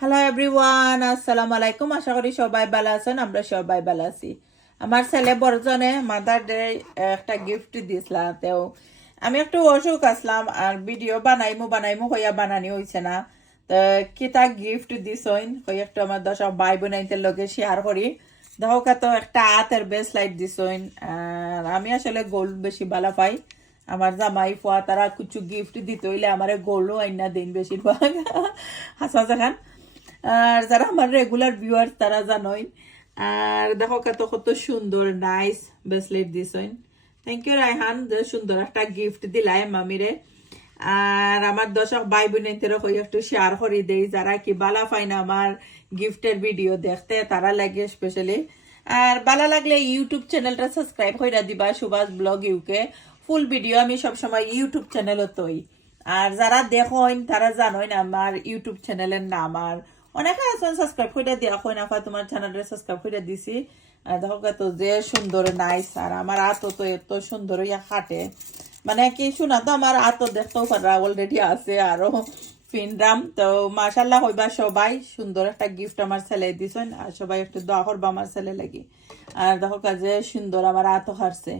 Hello everyone, আসসালামু আলাইকুম। আশা করি সবাই ভালো আছেন। আমরা সবাই ভালো আছি। আমার ছেলে বড়জনে মাদার ডে একটা গিফট দিছিলাম। তেও আমি একটু অসুখ আসলাম আর ভিডিও বানাইমু হইয়া বানানি হইছে না। তো কিতা গিফট দিছইন হই একটু আমার দশক ভাই বোনাইতের লগে শেয়ার করি। দেখো কত একটা হাতের ব্রেসলাইট দিছইন। আর আমি আসলে গোল্ড বেশি ভালো পাই। আমার জামাই ফুয়া তারা কিছু গিফট দিতে হইলে আমার গোল্ডও আইনা দিন বেশিরভাগ হাসা জাগান। আর যারা আমার রেগুলার ভিউয়ার তারা জানোই। আর দেখো কত কত সুন্দর নাইস ব্রেসলেট দিছইন। থ্যাংক ইউ রায়হান, যে সুন্দর একটা গিফট দিলাই মামিরে। আর আমার দর্শক ভাই বোনেদের একটু শেয়ার করে দেই, যারা কি বালা পাই না আমার গিফটের ভিডিও দেখতে, তারা লাগে স্পেশালি। আর ভালো লাগলে ইউটিউব চ্যানেলটা সাবস্ক্রাইব করে দিবা, Subhash blog UK. Full video আমি সবসময় ইউটিউব চ্যানেলও তৈ। আর যারা দেখেন তারা জানোই আমার ইউটিউব চ্যানেলের নাম। আর অনেকে আছেন সাবস্ক্রাইব করে দিয়া কই না তোমার চ্যানেলটা সাবস্ক্রাইব করে দিছি। দেখো কত যে সুন্দর নাইস। আর আমার আতো তো এত সুন্দর ইয়া হাঁটে, মানে কি শোনা তো আমার আতো দেখতেও পারা অলরেডি আছে আরো ফিনরাম। তো মাশাল্লাহ হইবা সবাই, সুন্দর একটা গিফট আমার ছেলে দিছেন। আর সবাই একটু দোয়া করবা আমার ছেলে লাগি। আর দেখো কাজে সুন্দর আমার আতো হারছে।